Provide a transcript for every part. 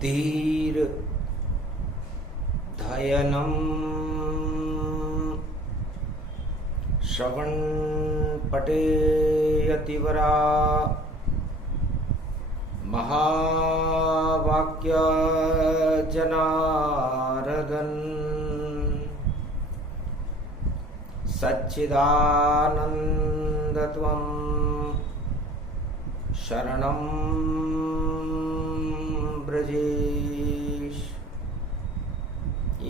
धीर धयनम श्रवण पटेयतिवरा महावाक्य जनार्दन सच्चिदानंदत्वं शरणं ब्रजेश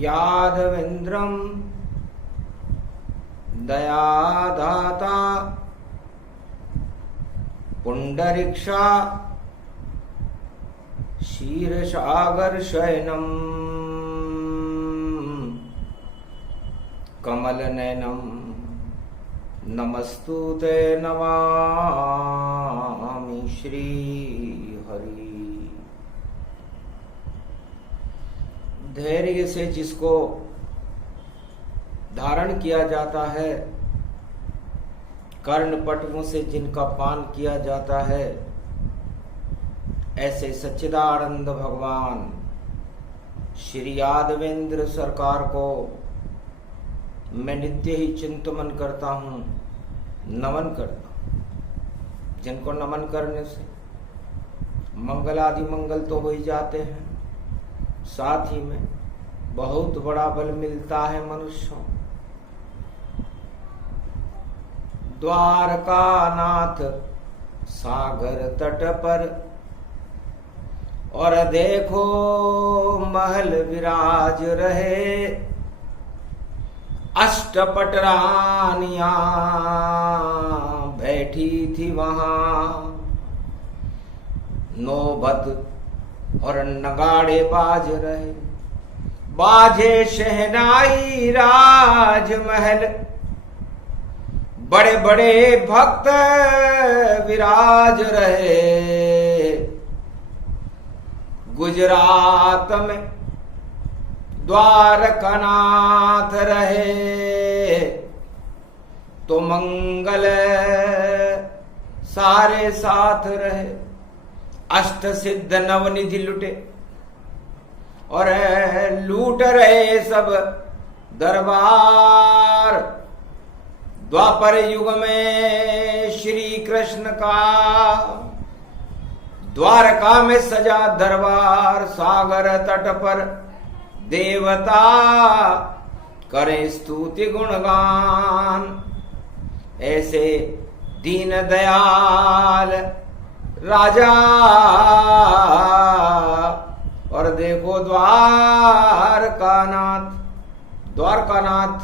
यादवेन्द्रं दयादाता पुंडरीक्षा क्षीरसागर शयनम कमलनयनम नमस्तुते नमामि श्री हरि। धैर्य से जिसको धारण किया जाता है, कर्णपटुओं से जिनका पान किया जाता है, ऐसे सच्चिदानंद भगवान श्री यादवेंद्र सरकार को मैं नित्य ही चिंतन करता हूँ, नमन करता हूँ। जिनको नमन करने से मंगल आदि मंगल तो हो ही जाते हैं, साथ ही में बहुत बड़ा बल मिलता है मनुष्यों। द्वारका नाथ सागर तट पर और देखो महल विराज रहे, अष्टपट रानियां बैठी थी वहां, नौबत और नगाड़े बाज रहे, बाजे शहनाई राजमहल, बड़े बड़े भक्त विराज रहे। गुजरात में द्वारकानाथ रहे तो मंगल सारे साथ रहे, अष्ट सिद्ध नवनिधि लुटे और लूट रहे सब दरबार। द्वापर युग में श्री कृष्ण का द्वारका में सजा दरबार, सागर तट पर देवता करे स्तुति गुणगान। ऐसे दीन दयाल राजा और देखो द्वारकानाथ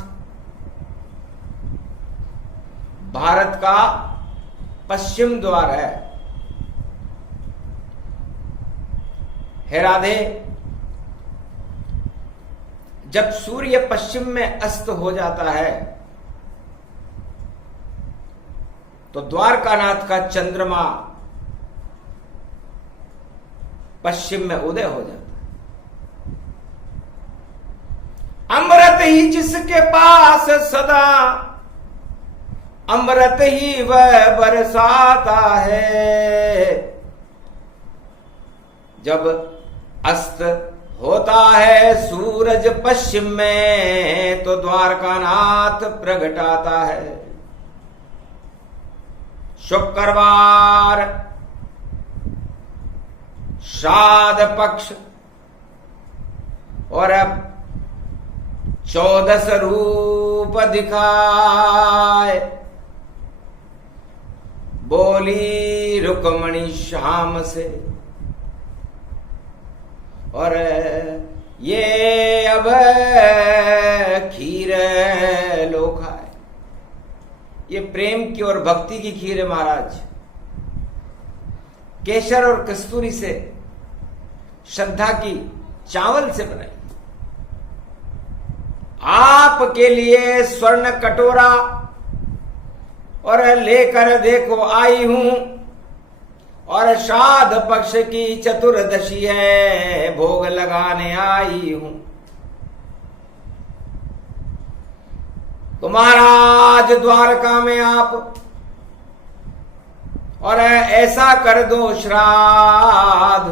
भारत का पश्चिम द्वार है। हे राधे, जब सूर्य पश्चिम में अस्त हो जाता है तो द्वारकानाथ का चंद्रमा पश्चिम में उदय हो जाता है। अमृत ही जिसके पास सदा, अमृत ही वह बरसाता है। जब अस्त होता है सूरज पश्चिम में तो द्वारकानाथ प्रगटाता है। शुक्रवार श्राद्ध पक्ष और अब 14 रूप दिखाए, बोली रुक्मणी श्याम से और ये अब खीर लो खाए। ये प्रेम की और भक्ति की खीर है महाराज, केसर और कस्तूरी से, श्रद्धा की चावल से बनाई। आपके लिए स्वर्ण कटोरा और लेकर देखो आई हूं, और श्राद्ध पक्ष की चतुर्दशी है, भोग लगाने आई हूं। तो महाराज द्वारका में आप और ऐसा कर दो श्राद्ध,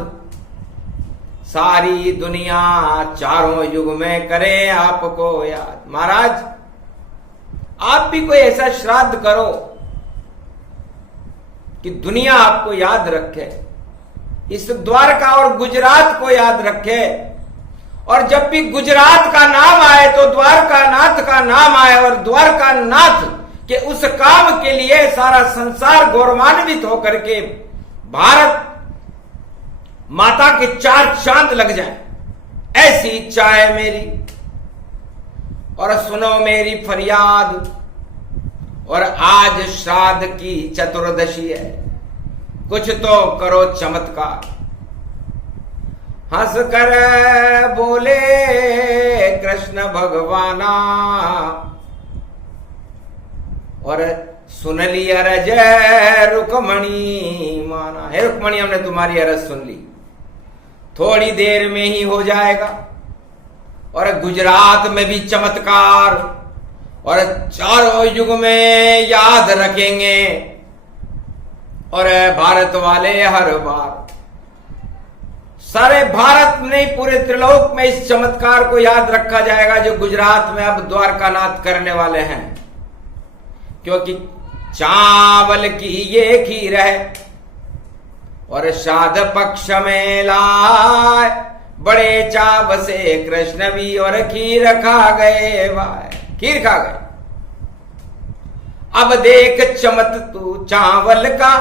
सारी दुनिया चारों युग में करे आपको याद। महाराज आप भी कोई ऐसा श्राद्ध करो कि दुनिया आपको याद रखे, इस द्वारका और गुजरात को याद रखे, और जब भी गुजरात का नाम आए तो द्वारका नाथ का नाम आए, और द्वारका नाथ के उस काम के लिए सारा संसार गौरवान्वित होकर के भारत माता के 4 चांद लग जाए, ऐसी इच्छा है मेरी। और सुनो मेरी फरियाद। और आज श्राद्ध की चतुर्दशी है, कुछ तो करो चमत्कार। हंस कर बोले कृष्ण भगवाना, और सुन ली अरज रुक्मणी माना। हे रुक्मणी, हमने तुम्हारी अरज सुन ली, थोड़ी देर में ही हो जाएगा। और गुजरात में भी चमत्कार, और चारों युग में याद रखेंगे, और भारत वाले हर बार, सारे भारत नहीं पूरे त्रिलोक में इस चमत्कार को याद रखा जाएगा जो गुजरात में अब द्वारकानाथ करने वाले हैं। क्योंकि चावल की ये खीर है, और श्राद्ध पक्ष में लाए, बड़े चाव से कृष्ण भी और खीर खा गए भाई, खीर खा गए। अब देख चमत तू चावल का,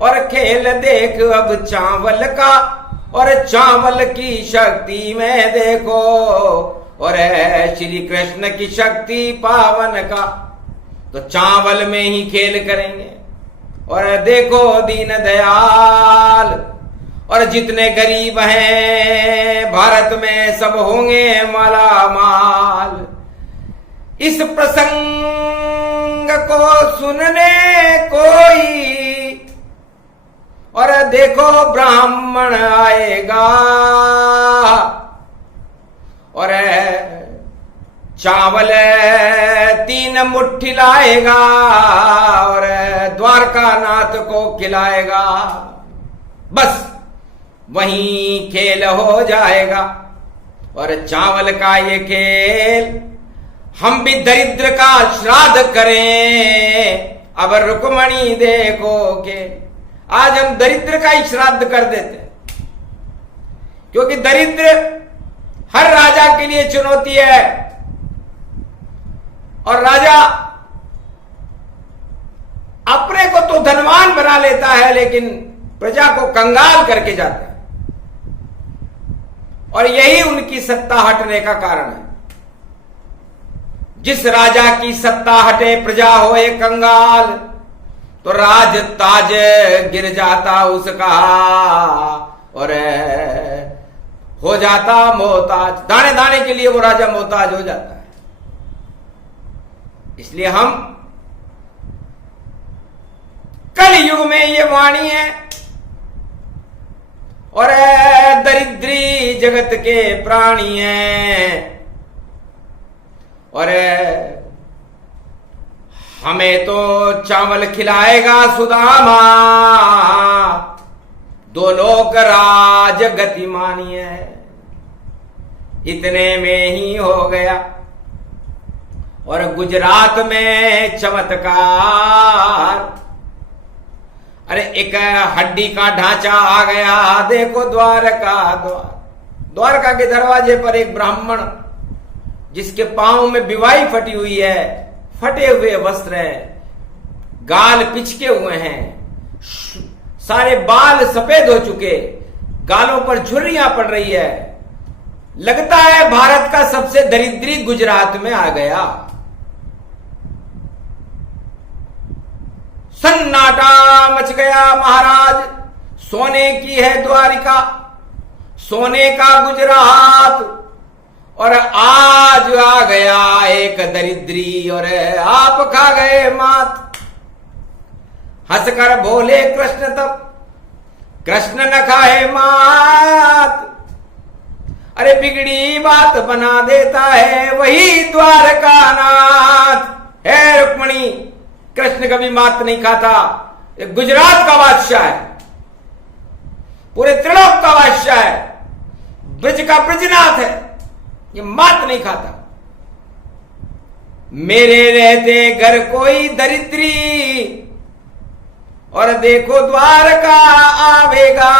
और खेल देख अब चावल का, और चावल की शक्ति में देखो, और श्री कृष्ण की शक्ति पावन का। तो चावल में ही खेल करेंगे, और देखो दीन दयाल, और जितने गरीब हैं भारत में सब होंगे माला माल। इस प्रसंग को सुनने कोई, और देखो ब्राह्मण आएगा, और चावल 3 मुट्ठी लाएगा, और द्वारकानाथ को खिलाएगा। बस वहीं खेल हो जाएगा। और चावल का ये खेल, हम भी दरिद्र का श्राद्ध करें। अब रुक्मणी देखो के आज हम दरिद्र का ही श्राद्ध कर देते, क्योंकि दरिद्र हर राजा के लिए चुनौती है, और राजा अपने को तो धनवान बना लेता है लेकिन प्रजा को कंगाल करके जाता है, और यही उनकी सत्ता हटने का कारण है। जिस राजा की सत्ता हटे प्रजा होए कंगाल, तो राज ताज गिर जाता उसका, और हो जाता मोहताज। दाने दाने के लिए वो राजा मोहताज हो जाता है। इसलिए हम कल युग में ये वाणी है, और दरिद्री जगत के प्राणी हैं, और हमें तो चावल खिलाएगा सुदामा, 2 लोक राज गतिमानी है। इतने में ही हो गया। और गुजरात में चमत्कार, अरे एक हड्डी का ढांचा आ गया। देखो द्वारका के दरवाजे पर एक ब्राह्मण, जिसके पांव में बिवाई फटी हुई है, फटे हुए वस्त्र है, गाल पिचके हुए हैं, सारे बाल सफेद हो चुके, गालों पर झुर्रियां पड़ रही है। लगता है भारत का सबसे दरिद्री गुजरात में आ गया। सन्नाटा मच गया महाराज। सोने की है द्वारिका, सोने का गुजरात, और आज आ गया एक दरिद्री, और आप खा गए मात। हंसकर बोले कृष्ण तब, कृष्ण न खाए मात। अरे बिगड़ी बात बना देता है वही द्वारकानाथ। है रुक्मणी, कृष्ण कभी मात नहीं खाता। एक गुजरात का बादशाह है, पूरे त्रिलोक का बादशाह है, ब्रज का ब्रजनाथ है, ये मात नहीं खाता। मेरे रहते घर कोई दरिद्री, और देखो द्वारका आवेगा,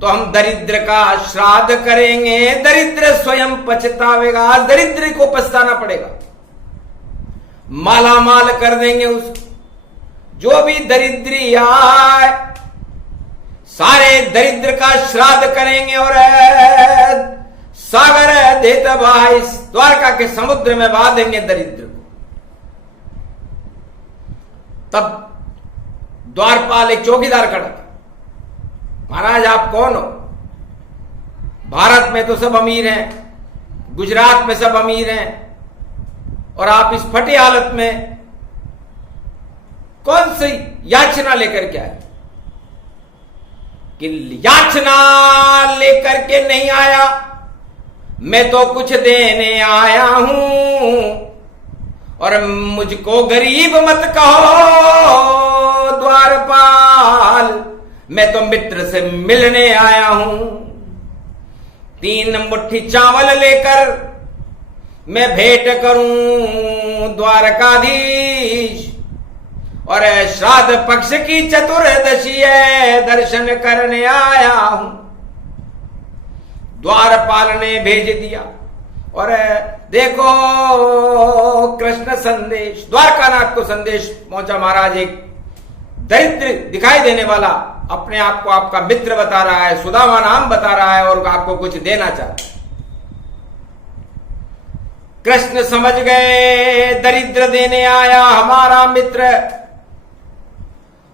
तो हम दरिद्र का श्राद्ध करेंगे, दरिद्र स्वयं पछतावेगा। आज दरिद्र को पछताना पड़ेगा, माला माल कर देंगे उसको। जो भी दरिद्री आए सारे दरिद्र का श्राद्ध करेंगे, और सागर देता भाई द्वारका के समुद्र में बहा देंगे दरिद्र को। तब द्वारपाल एक चौकीदार खड़ा था, महाराज आप कौन हो? भारत में तो सब अमीर हैं, गुजरात में सब अमीर हैं, और आप इस फटी हालत में कौन सी याचना लेकर के आए? कि याचना लेकर के नहीं आया, मैं तो कुछ देने आया हूं, और मुझको गरीब मत कहो द्वारपाल, मैं तो मित्र से मिलने आया हूं। 3 मुट्ठी चावल लेकर मैं भेंट करूं द्वारकाधीश, और श्राद्ध पक्ष की चतुर्दशी है, दर्शन करने आया हूं। द्वारपाल ने भेज दिया, और देखो कृष्ण संदेश, द्वारकानाथ को संदेश पहुंचा। महाराज एक दरिद्र दिखाई देने वाला अपने आप को आपका मित्र बता रहा है, सुदामा नाम बता रहा है, और आपको कुछ देना चाहता है। कृष्ण समझ गए दरिद्र देने आया हमारा मित्र,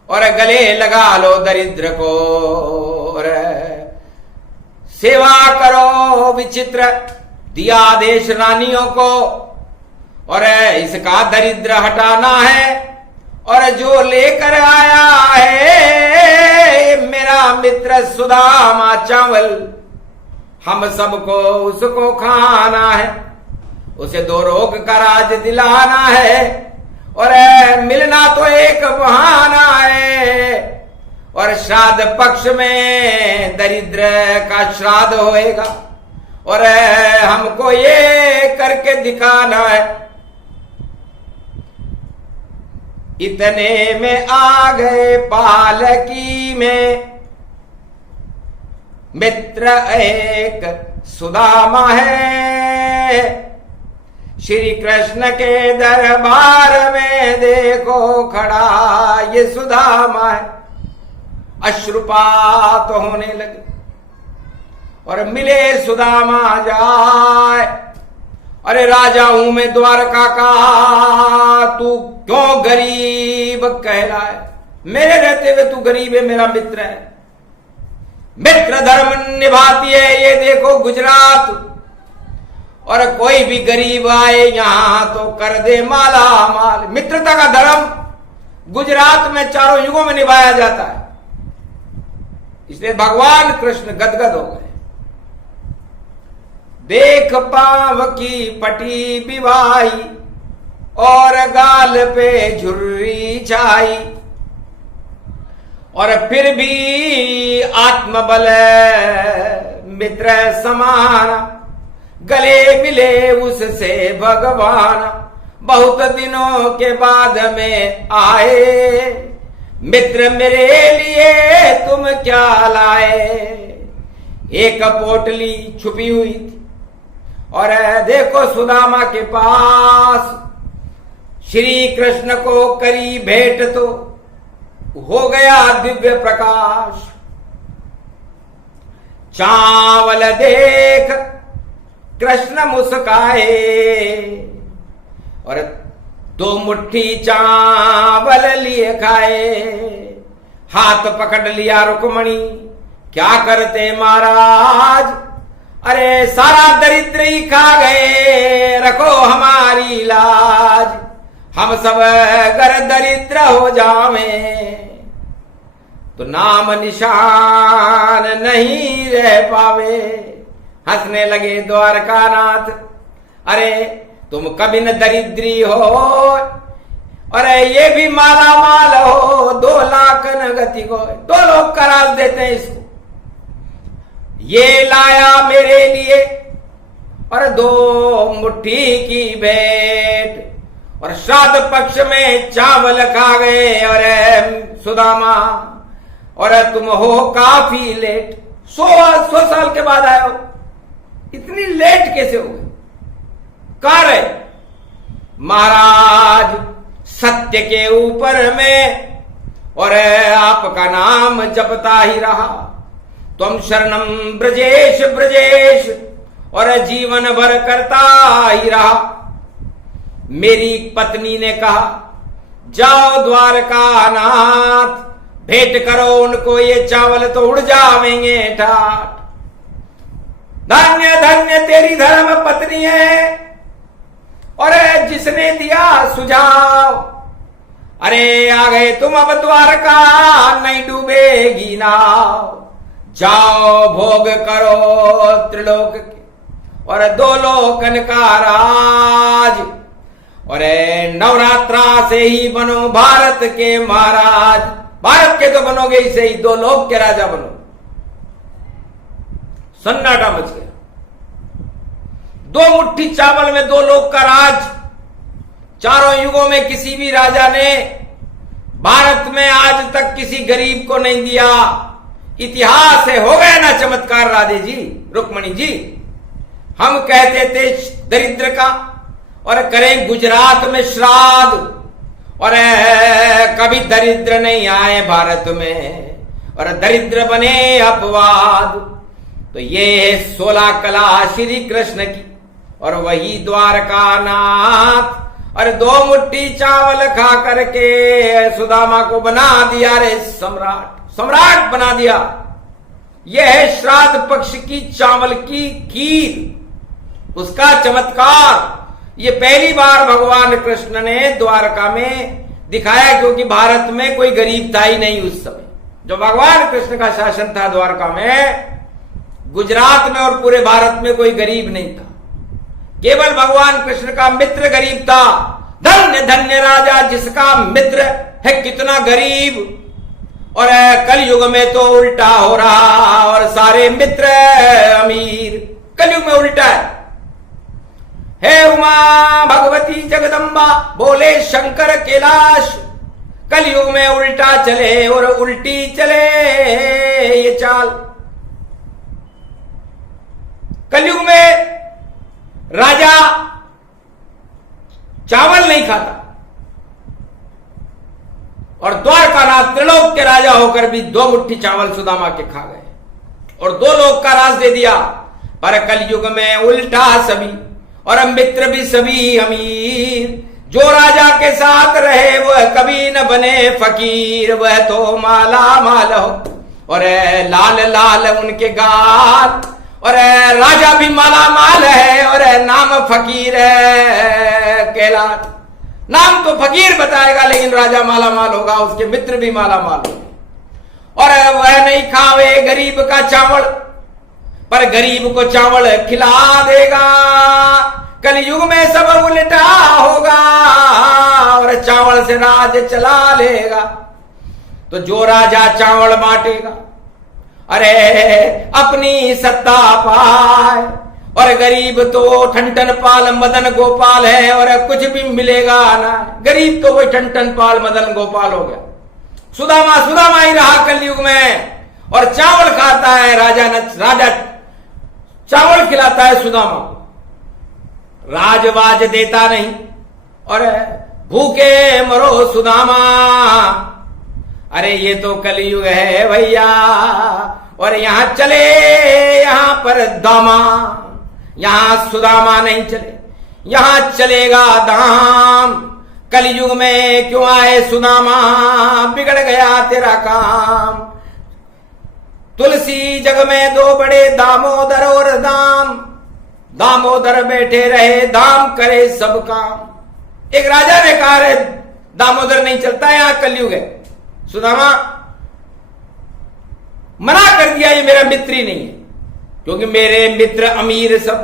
और गले लगा लो दरिद्र को, और सेवा करो विचित्र। दिया आदेश रानियों को, और इसका दरिद्र हटाना है, और जो लेकर आया है मेरा मित्र सुदामा चावल, हम सबको उसको खाना है, उसे 2 रोग का राज दिलाना है, और मिलना तो एक बहाना है, और श्राद्ध पक्ष में दरिद्र का श्राद्ध होएगा, और हमको ये करके दिखाना है। इतने में आ गए पालकी में, मित्र एक सुदामा है, श्री कृष्ण के दरबार में देखो खड़ा ये सुदामा है। अश्रुपात होने लगे, और मिले सुदामा जाए। अरे राजा हूं मैं द्वारका का, तू क्यों गरीब कहलाए? मेरे रहते हुए तू गरीब है, मेरा मित्र है। मित्र धर्म निभाती है ये देखो गुजरात, और कोई भी गरीब आए यहां तो कर दे माला माल। मित्रता का धर्म गुजरात में चारों युगों में निभाया जाता है, इसलिए भगवान कृष्ण गदगद हो गए। देख पांव की पटी बिवाई, और गाल पे झुर्री छाई, और फिर भी आत्मबल मित्र समाना, गले मिले उससे भगवान। बहुत दिनों के बाद में आए, मित्र मेरे लिए तुम क्या लाए? एक पोटली छुपी हुई थी, और देखो सुदामा के पास श्री कृष्ण को करी भेंट, तो हो गया दिव्य प्रकाश। चावल देख कृष्ण मुस्काए, और 2 मुट्ठी चावल लिए खाए। हाथ पकड़ लिया रुक्मणी, क्या करते महाराज? अरे सारा दरिद्र ही खा गए, रखो हमारी लाज, हम सब अगर दरिद्र हो जावे तो नाम निशान नहीं रह पावे। हंसने लगे द्वारकानाथ, अरे तुम कभी न दरिद्री हो, अरे ये भी माला माल हो, 2 लाख न गति को। 2 लोग करार देते हैं इसको। ये लाया मेरे लिए और 2 मुट्ठी की भेंट। और श्राद्ध पक्ष में चावल खा गए और सुदामा, और तुम हो काफी लेट। 100 साल के बाद आए हो, इतनी लेट कैसे हो गए? कहा रहे? महाराज सत्य के ऊपर में और आपका नाम जपता ही रहा। तुम शरणम ब्रजेश ब्रजेश, और जीवन भर करता ही रहा। मेरी पत्नी ने कहा, जाओ द्वारका नाथ, भेंट करो उनको ये चावल तो उड़ जावेंगे ठाठ। धन्य धन्य तेरी धर्म पत्नी है, और जिसने दिया सुझाव। अरे आ गए तुम अब द्वारका, नहीं डूबेगी नाव। जाओ भोग करो त्रिलोक के और 2 लोकन का राज। और नवरात्रा से ही बनो भारत के महाराज। भारत के तो बनोगे ही सही, 2 लोक के राजा बनो। सन्नाटा मच गया। 2 मुट्ठी चावल में 2 लोक का राज। चारों युगों में किसी भी राजा ने भारत में आज तक किसी गरीब को नहीं दिया। इतिहास है, हो गया ना चमत्कार राधे जी, रुक्मणी जी। हम कहते थे दरिद्र का, और करें गुजरात में श्राद्ध, और कभी दरिद्र नहीं आए भारत में, और दरिद्र बने अपवाद। तो ये है 16 कला श्री कृष्ण की, और वही द्वारका नाथ। और 2 मुट्ठी चावल खा करके सुदामा को बना दिया रे सम्राट, सम्राट बना दिया। यह है श्राद्ध पक्ष की चावल की खीर, उसका चमत्कार। ये पहली बार भगवान कृष्ण ने द्वारका में दिखाया, क्योंकि भारत में कोई गरीब था ही नहीं उस समय। जो भगवान कृष्ण का शासन था द्वारका में, गुजरात में और पूरे भारत में कोई गरीब नहीं था। केवल भगवान कृष्ण का मित्र गरीब था। धन्य धन्य राजा जिसका मित्र है कितना गरीब। और कलयुग में तो उल्टा हो रहा, और सारे मित्र अमीर। कलयुग में उल्टा है। हे उमा भगवती जगदम्बा, बोले शंकर कैलाश। कलयुग में उल्टा चले और उल्टी चले ये चाल। कलयुग में राजा चावल नहीं खाता, और द्वारकानाथ त्रिलोक के राजा होकर भी 2 मुट्ठी चावल सुदामा के खा गए, और 2 लोक का राज दे दिया। पर कलयुग में उल्टा सभी, और मित्र भी सभी अमीर। जो राजा के साथ रहे वह कभी न बने फकीर, वह तो माला माल हो, और लाल लाल उनके गाल। और राजा भी माला माल है, और नाम फकीर है कैलाश। नाम तो फकीर बताएगा, लेकिन राजा माला माल होगा, उसके मित्र भी माला माल होंगे। और वह नहीं खावे गरीब का चावल, पर गरीब को चावल खिला देगा। कलयुग में सब उल्टा होगा, और चावल से राज चला लेगा। तो जो राजा चावल बांटेगा, अरे अपनी सत्ता पाए, और गरीब तो ठनठन पाल मदन गोपाल है, और कुछ भी मिलेगा ना। गरीब तो वही ठनठन पाल मदन गोपाल हो गया। सुदामा सुदामा ही रहा कलयुग में, और चावल खाता है राजा चावल खिलाता है सुदामा, राजवाज देता नहीं, और भूखे मरो सुदामा। अरे ये तो कलयुग है भैया, और यहां चले यहां पर दामा, यहां सुदामा नहीं चले, यहां चलेगा दाम। कलयुग में क्यों आए सुदामा, बिगड़ गया तेरा काम। तुलसी जग में 2 बड़े दामोदर और दाम, दामोदर बैठे रहे दाम करे सब काम। एक राजा ने कहा रे दामोदर नहीं चलता, यहां कलयुग है। सुदामा मना कर दिया, ये मेरा मित्र ही नहीं है, क्योंकि मेरे मित्र अमीर सब,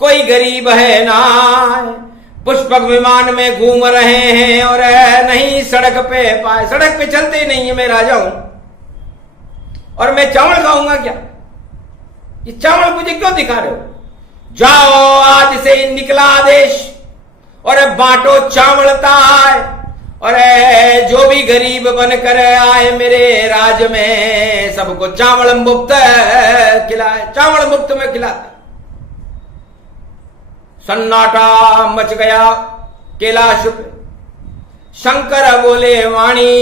कोई गरीब है ना। पुष्पक विमान में घूम रहे हैं, और नहीं सड़क पे पाए, सड़क पे चलते ही नहीं है। मैं राजा हूं, और मैं चावल खाऊंगा क्या? ये चावल मुझे क्यों दिखा रहे हो? जाओ, आज से निकला आदेश, और बांटो चावल ताय, और जो भी गरीब बनकर आए मेरे राज में सबको चावल मुफ्त खिलाए। चावल मुफ्त में खिलाते। सन्नाटा मच गया कैलाश पे। शंकर बोले वाणी,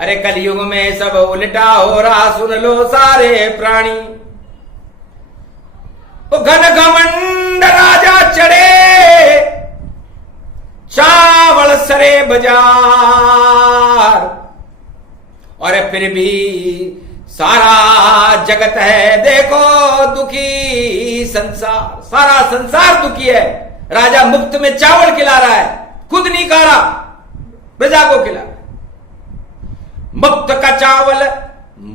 अरे कलयुग में सब उल्टा हो रहा, सुन लो सारे प्राणी। वो घन घमंड राजा चढ़े, चावल सरे बाजार, और फिर भी सारा जगत है देखो दुखी संसार। सारा संसार दुखी है। राजा मुफ्त में चावल खिला रहा है, खुद नहीं खा रहा, प्रजा को खिला रहा है। मुफ्त का चावल,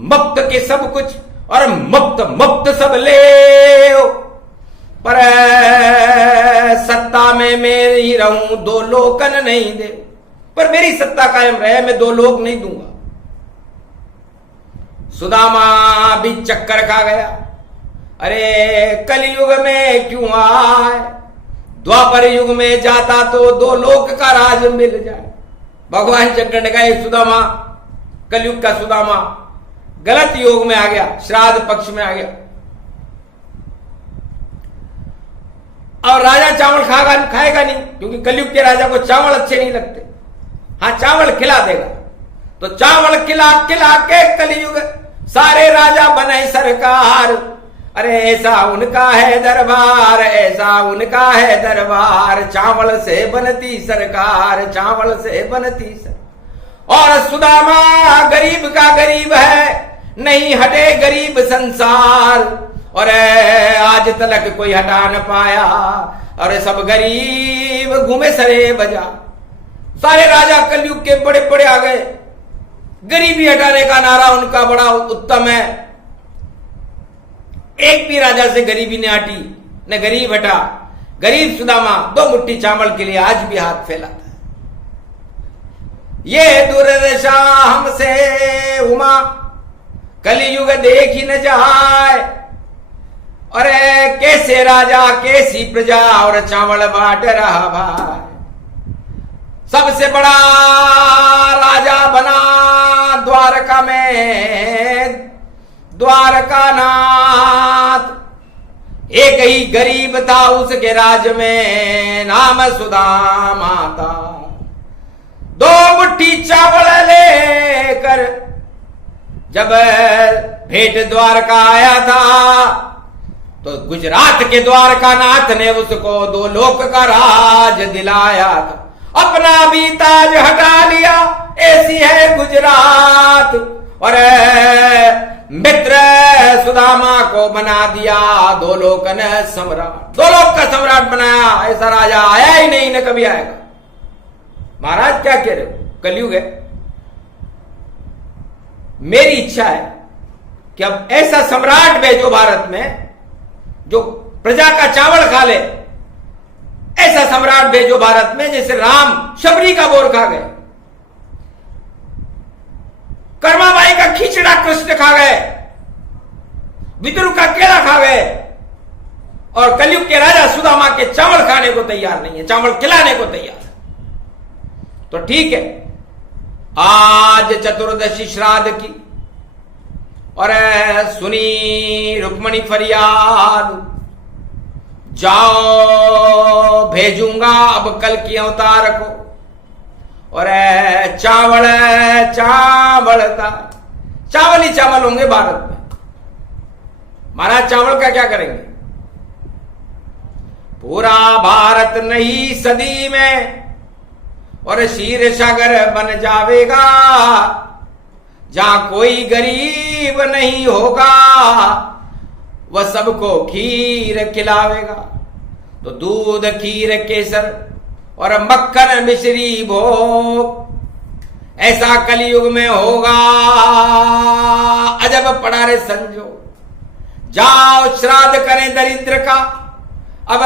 मुफ्त के सब कुछ, और मुफ्त मुफ्त सब ले, पर सत्ता में मैं ही रहूं, दो लोकन नहीं दे। पर मेरी सत्ता कायम रहे, मैं दो लोक नहीं दूंगा। सुदामा भी चक्कर खा गया। अरे कलयुग में क्यों आए, द्वापर युग में जाता तो दो लोक का राज मिल जाए। भगवान शंकर ने कहा सुदामा, कलयुग का सुदामा गलत योग में आ गया, श्राद्ध पक्ष में आ गया, और राजा चावल खाएगा नहीं, क्योंकि कलयुग के राजा को चावल अच्छे नहीं लगते। हाँ, चावल खिला देगा। तो चावल खिला खिला के कलयुग सारे राजा बने सरकार। अरे ऐसा उनका है दरबार, ऐसा उनका है दरबार, चावल से बनती सरकार, चावल से बनती सरकार। और सुदामा गरीब का गरीब है, नहीं हटे गरीब संसार, और आज तलक कोई हटा न पाया, और सब गरीब घूमे सरे बाजार। सारे राजा कलयुग के बड़े बड़े आ गए। गरीबी हटाने का नारा उनका बड़ा उत्तम है। एक भी राजा से गरीबी ने हटी, न गरीब हटा। गरीब सुदामा दो मुट्ठी चावल के लिए आज भी हाथ फैलाता है। ये दुर्दशा हमसे उमा, कलयुग देख ही न जाए, और कैसे राजा कैसी प्रजा, और चावल बांट रहा भाई। सबसे बड़ा राजा बना द्वारका में द्वारका नाथ। एक ही गरीब था उसके राज में, नाम सुदामा था। दो मुट्ठी चावल लेकर जब भेंट द्वारका आया था, तो गुजरात के द्वारका नाथ ने उसको दो लोक का राज दिलाया था। अपना भी ताज हटा लिया, ऐसी है गुजरात, और मित्र सुदामा को बना दिया दो लोक ने सम्राट। दो लोक का सम्राट बनाया। ऐसा राजा आया ही नहीं, न कभी आएगा। महाराज क्या कह रहे हो, कलयुग है। मेरी इच्छा है कि अब ऐसा सम्राट भेजो भारत में जो प्रजा का चावल खा ले। ऐसा सम्राट भेजो भारत में जैसे राम शबरी का बोर खा गए, कर्माबाई का खिचड़ा कृष्ण खा गए, विदुर का केला खा गए, और कलयुग के राजा सुदामा के चावल खाने को तैयार नहीं है, चावल खिलाने को तैयार है। तो ठीक है, आज चतुर्दशी श्राद्ध की, और सुनी रुक्मणी फरियाद, जाओ भेजूंगा अब कल की अवतार को, और चावल चावलता चावल ही चावल होंगे भारत में। महाराज चावल का क्या करेंगे? पूरा भारत नई सदी में और क्षीर सागर बन जावेगा, जहां कोई गरीब नहीं होगा वह सबको खीर खिलावेगा। तो दूध खीर केसर और मक्खन मिश्री भोग ऐसा कलयुग में होगा, अजब पड़ा रे संजो। जाओ श्राद्ध करें दरिद्र का, अब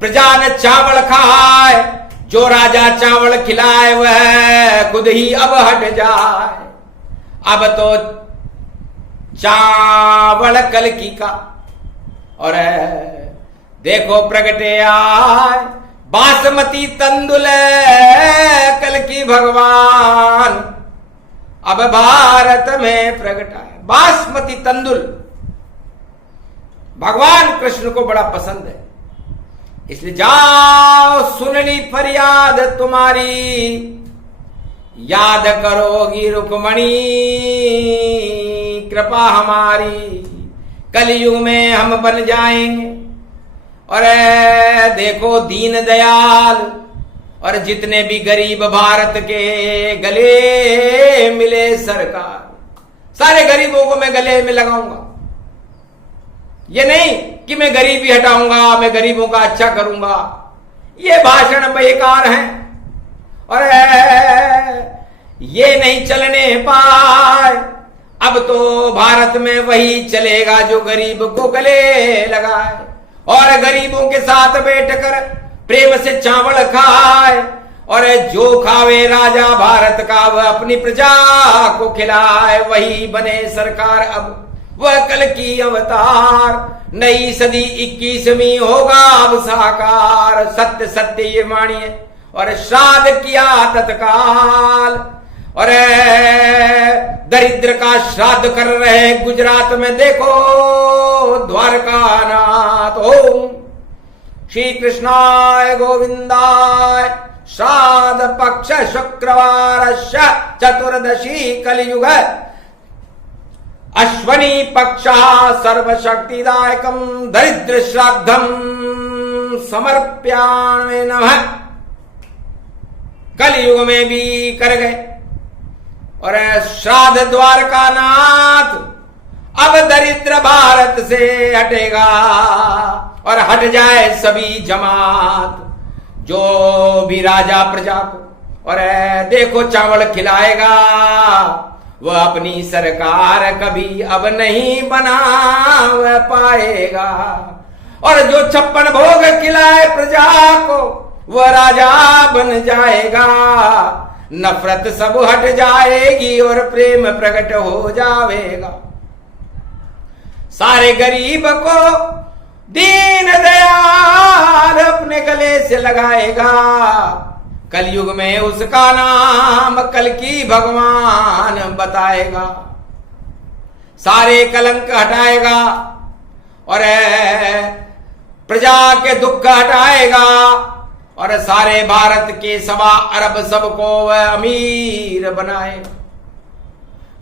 प्रजा ने चावल खाए, जो राजा चावल खिलाए वह खुद ही अब हट जाए। अब तो चावल कलकी का। और देखो प्रगटे आए बासमती तंदुल कलकी भगवान अब भारत में प्रगटाए। बासमती तंदुल भगवान कृष्ण को बड़ा पसंद है, इसलिए जाओ सुन ली फरियाद तुम्हारी, याद करोगी रुक्मणी कृपा हमारी, कलयुग में हम बन जाएंगे। और देखो दीन दयाल और जितने भी गरीब भारत के गले मिले सरकार, सारे गरीबों को मैं गले में लगाऊंगा। ये नहीं कि मैं गरीबी हटाऊंगा, मैं गरीबों का अच्छा करूंगा, ये भाषण बेकार है। और ये नहीं चलने पाए। अब तो भारत में वही चलेगा जो गरीब को गले लगाए और गरीबों के साथ बैठकर प्रेम से चावल खाए, और जो खावे राजा भारत का वह अपनी प्रजा को खिलाए, वही बने सरकार अब वह कल की अवतार। नई सदी 21वीं होगा अब साकार, सत्य सत्य ये मानिए और श्राद्ध किया तत्काल। और दरिद्र का श्राद्ध कर रहे गुजरात में देखो द्वारका नाथ। ओम श्री कृष्णाय गोविंदाय। श्राद्ध पक्ष शुक्रवार चतुर्दशी कलयुग अश्वनी पक्ष सर्वशक्तिदायकम दरिद्र श्राद्धम समर्प्यामि नमः। कलयुग में भी कर गए। और श्राद्ध द्वारका नाथ अब दरिद्र भारत से हटेगा और हट जाए सभी जमात, जो भी राजा प्रजा को और देखो चावल खिलाएगा, वह अपनी सरकार कभी अब नहीं बना पाएगा। और जो 56 भोग खिलाए प्रजा को वह राजा बन जाएगा। नफरत सब हट जाएगी और प्रेम प्रकट हो जाएगा। सारे गरीब को दीन दयाल अपने गले से लगाएगा। कलयुग में उसका नाम कलकी भगवान बताएगा। सारे कलंक हटाएगा और प्रजा के दुख हटाएगा और सारे भारत के 1.25 अरब सबको वह अमीर बनाएगा।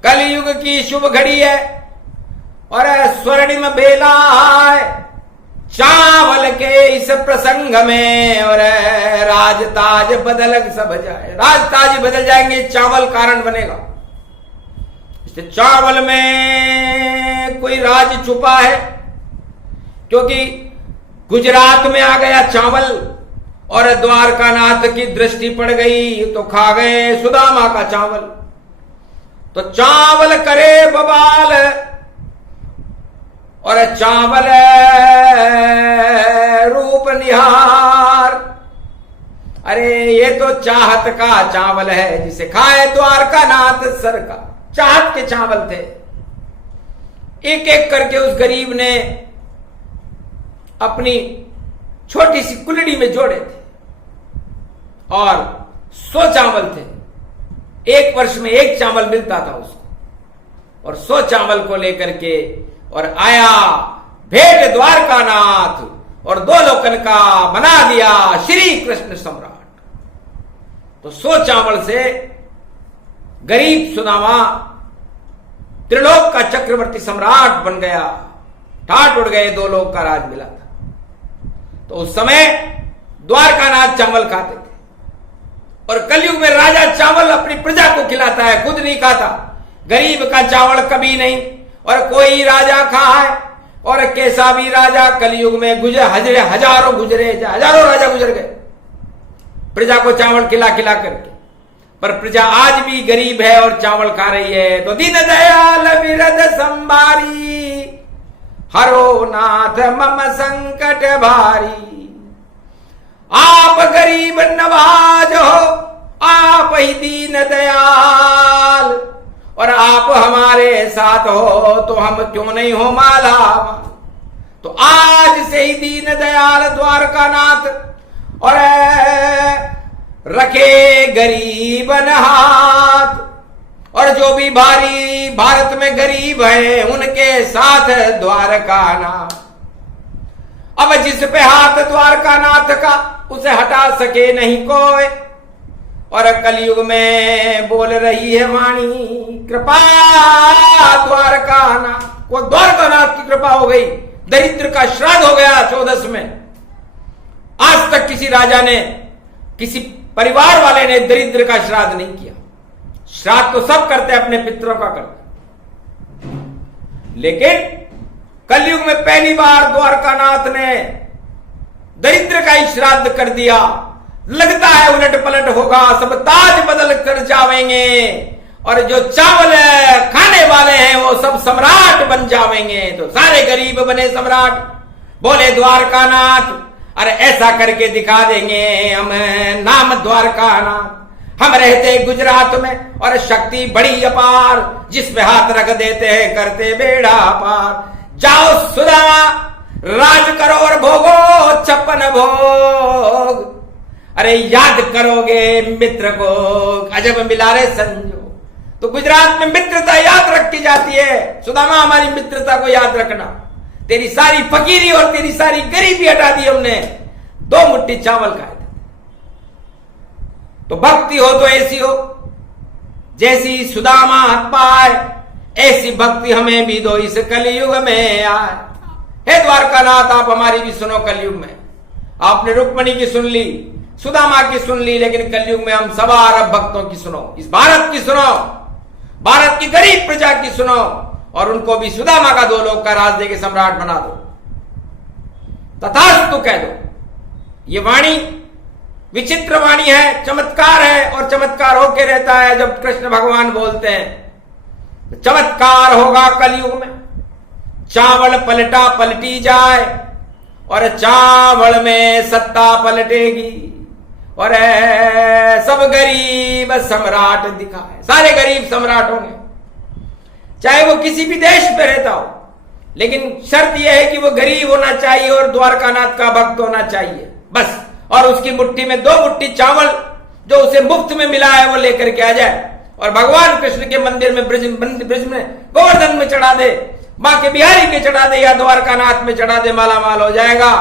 कलयुग की शुभ घड़ी है और स्वर्णिम बेला है चावल के इस प्रसंग में। और राज ताज बदल सब जाए, राज ताज बदल जाएंगे, चावल कारण बनेगा। इसलिए चावल में कोई राज छुपा है, क्योंकि गुजरात में आ गया चावल और द्वारका नाथ की दृष्टि पड़ गई तो खा गए सुदामा का चावल। तो चावल करे बवाल और चावल रूप निहार। अरे ये तो चाहत का चावल है जिसे खाए द्वारका नाथ सरकार। चाहत के चावल थे। एक एक करके उस गरीब ने अपनी छोटी सी कुल्हड़ी में जोड़े थे और 100 चावल थे। एक वर्ष में एक चावल मिलता था उसको, और 100 चावल को लेकर के और आया भेंट द्वारका नाथ और 2 लोकन का बना दिया श्री कृष्ण सम्राट। तो 100 चावल से गरीब सुदामा त्रिलोक का चक्रवर्ती सम्राट बन गया। ठाट उड़ गए, 2 लोक का राज मिला था। तो उस समय द्वारका नाथ चावल खाते थे। और कलयुग में राजा चावल अपनी प्रजा को खिलाता है, खुद नहीं खाता। गरीब का चावल कभी नहीं, और कोई राजा खाए और कैसा भी राजा कलयुग में हजारों राजा गुजर गए प्रजा को चावल खिला खिला करके। पर प्रजा आज भी गरीब है और चावल खा रही है। तो दीन दयाल बिरद संभारी, हरो नाथ मम संकट भारी। आप गरीब नवाज हो, आप ही दीन दयाल और आप हमारे साथ हो तो हम क्यों नहीं हो माला। तो आज से ही दीन दयाल द्वारकानाथ और रखे गरीब हाथ, और जो भी भारी भारत में गरीब है उनके साथ द्वारकानाथ। अब जिस पे हाथ द्वारकानाथ का उसे हटा सके नहीं कोई, और कलयुग में बोल रही है वाणी कृपा द्वारकानाथ को। द्वारकानाथ की कृपा हो गई, दरिद्र का श्राद्ध हो गया 14 में। आज तक किसी राजा ने, किसी परिवार वाले ने दरिद्र का श्राद्ध नहीं किया। श्राद्ध तो सब करते अपने पितरों का करते, लेकिन कलयुग में पहली बार द्वारकानाथ ने दरिद्र का ही श्राद्ध कर दिया। लगता है उलट पलट होगा, सब ताज बदल कर जावेंगे, और जो चावल खाने वाले हैं वो सब सम्राट बन जावेंगे। तो सारे गरीब बने सम्राट। बोले द्वारकानाथ अरे ऐसा करके दिखा देंगे हम, नाम द्वारकानाथ। हम रहते गुजरात में और शक्ति बड़ी अपार, जिस पे हाथ रख देते हैं करते बेड़ा पार। जाओ सुदामा राज करो और भोगो 56 भोग। अरे याद करोगे मित्र को अजब मिला रे संजो। तो गुजरात में मित्रता याद रखी जाती है। सुदामा हमारी मित्रता को याद रखना। तेरी सारी फकीरी और तेरी सारी गरीबी हटा दी हमने, 2 मुट्ठी चावल खाए। तो भक्ति हो तो ऐसी हो जैसी सुदामा पाए, ऐसी भक्ति हमें भी दो इस कलयुग में आए। हे द्वारकानाथ आप हमारी भी सुनो कलयुग में। आपने रुक्मणी की सुन ली, सुदामा की सुन ली, लेकिन कलयुग में हम सवा अरब भक्तों की सुनो, इस भारत की सुनो, भारत की गरीब प्रजा की सुनो, और उनको भी सुदामा का 2 लोग का राज देके सम्राट बना दो। तथास्तु कह दो। ये वाणी विचित्र वाणी है, चमत्कार है, और चमत्कार होके रहता है जब कृष्ण भगवान बोलते हैं। चमत्कार होगा कलयुग में, चावल पलटा पलटी जाए और चावल में सत्ता पलटेगी, और सब गरीब सम्राट दिखाए। सारे गरीब सम्राट होंगे, चाहे वो किसी भी देश पे रहता हो, लेकिन शर्त यह है कि वो गरीब होना चाहिए और द्वारकानाथ का भक्त होना चाहिए बस। और उसकी मुट्ठी में 2 मुट्ठी चावल जो उसे मुफ्त में मिला है वो लेकर के आ जाए, और भगवान कृष्ण के मंदिर में ब्रज में गोवर्धन में चढ़ा दे, बाकी बिहारी के चढ़ा दे, या द्वारकानाथ में चढ़ा दे, माला माल हो जाएगा।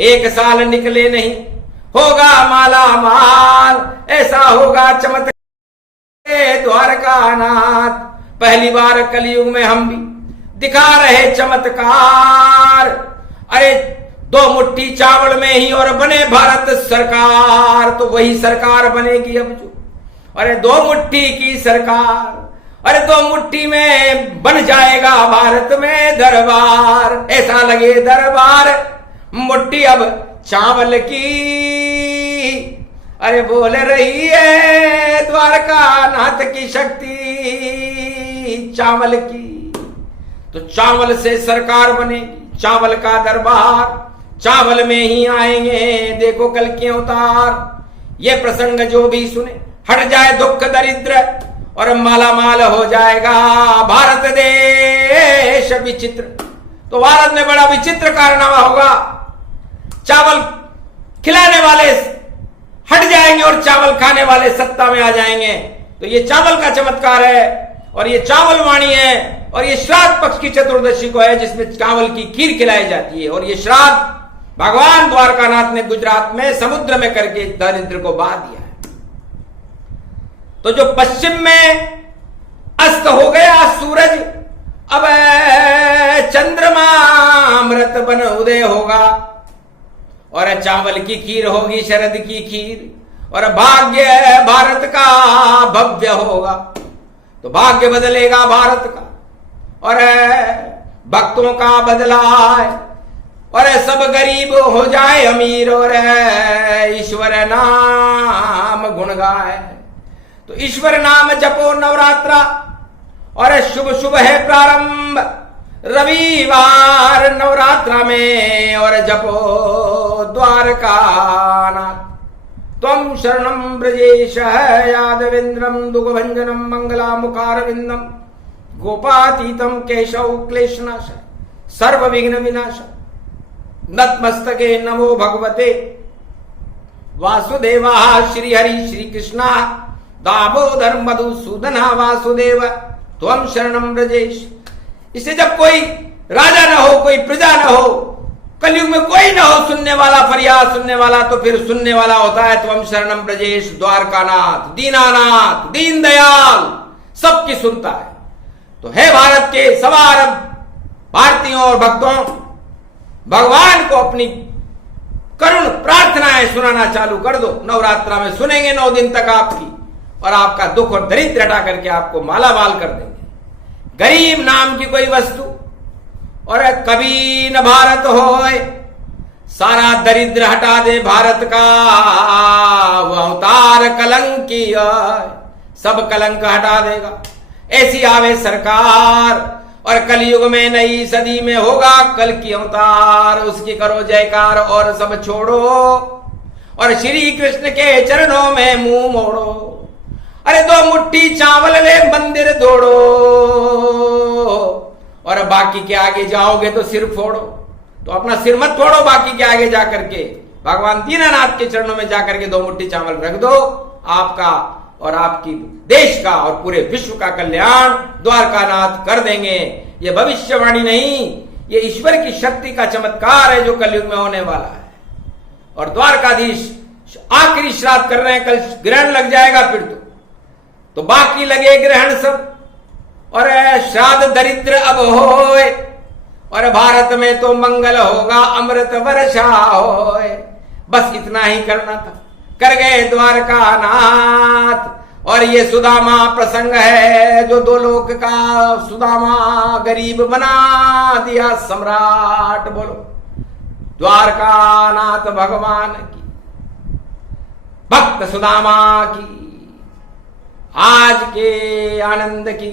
1 साल निकले नहीं होगा माला माल। ऐसा होगा चमत्कार द्वारकानाथ। पहली बार कलयुग में हम भी दिखा रहे चमत्कार। अरे 2 मुट्ठी चावल में ही और बने भारत सरकार। तो वही सरकार बनेगी अब जो, अरे 2 मुट्ठी की सरकार, अरे 2 मुट्ठी में बन जाएगा भारत में दरबार। ऐसा लगे दरबार, मुट्ठी अब चावल की अरे बोल रही है द्वारकानाथ की शक्ति चावल की। तो चावल से सरकार बनेगी, चावल का दरबार, चावल में ही आएंगे देखो कल के अवतार। ये प्रसंग जो भी सुने हट जाए दुख दरिद्र और माला माल हो जाएगा भारत देश विचित्र। तो भारत में बड़ा विचित्र कारनामा होगा। चावल खिलाने वाले हट जाएंगे और चावल खाने वाले सत्ता में आ जाएंगे। तो ये चावल का चमत्कार है और ये चावल वाणी है, और ये श्राद्ध पक्ष की चतुर्दशी को है जिसमें चावल की खीर खिलाई जाती है। और ये श्राद्ध भगवान द्वारकानाथ ने गुजरात में समुद्र में करके दरिद्र को बहा दिया है। तो जो पश्चिम में अस्त हो गया सूरज, अब चंद्रमा अमृत बन उदय होगा और चावल की खीर होगी, शरद की खीर, और भाग्य भारत का भव्य होगा। तो भाग्य बदलेगा भारत का और भक्तों का बदला है, और सब गरीब हो जाए अमीर और ईश्वर नाम गुण गाए। तो ईश्वर नाम जपो नवरात्रा, और शुभ शुभ है प्रारंभ रविवार नवरात्रा में, और जपो द्वारकानाथ। त्वं शरणं ब्रजेश यादवेन्द्रं दुःखभञ्जनं मङ्गलामुखारविन्दं गोपातीतं केशव क्लेशनाश सर्वविघ्न विनाश नतमस्तके नमो भगवते वासुदेवाय श्रीहरि श्रीकृष्णा दामोदर मधुसूदना वासुदेव त्वं शरणं ब्रजेश। इसे जब कोई राजा न हो, कोई प्रजा न हो, कलयुग में कोई न हो सुनने वाला, फरियाद सुनने वाला, तो फिर सुनने वाला होता है त्वं शरणं ब्रजेश, द्वारकानाथ, दीनानाथ, दीन दयाल, सबकी सुनता है। तो है भारत के सवा अरब भारतीयों और भक्तों, भगवान को अपनी करुण प्रार्थनाएं सुनाना चालू कर दो। नवरात्रा में सुनेंगे 9 दिन तक आपकी, और आपका दुख और दरिद्र हटा करके आपको माला माल कर देंगे। गरीब नाम की कोई वस्तु और कभी न भारत होए, सारा दरिद्र हटा दे भारत का, वो अवतार कलंकी सब कलंक हटा देगा। ऐसी आवे सरकार, और कलयुग में नई सदी में होगा कल की अवतार, उसकी करो जयकार और सब छोड़ो, और श्री कृष्ण के चरणों में मुंह मोड़ो। अरे 2 मुट्ठी चावल ले मंदिर दौड़ो, और बाकी के आगे जाओगे तो सिर फोड़ो। तो अपना सिर मत फोड़ो, बाकी के आगे जाकर के भगवान दीनानाथ के चरणों में जाकर के 2 मुट्ठी चावल रख दो। आपका और आपकी देश का और पूरे विश्व का कल्याण द्वारकानाथ कर देंगे। ये भविष्यवाणी नहीं, ये ईश्वर की शक्ति का चमत्कार है जो कलयुग में होने वाला है। और द्वारकाधीश आखिरी श्राद्ध कर रहे हैं, कल ग्रहण लग जाएगा फिर तो बाकी लगे ग्रहण सब, और श्राद्ध दरिद्र अब होए, और भारत में तो मंगल होगा, अमृत वर्षा होए। बस इतना ही करना था, कर गए द्वारकानाथ। और ये सुदामा प्रसंग है जो 2 लोक का सुदामा गरीब बना दिया सम्राट। बोलो द्वारकानाथ भगवान की, भक्त सुदामा की, आज के आनंद की।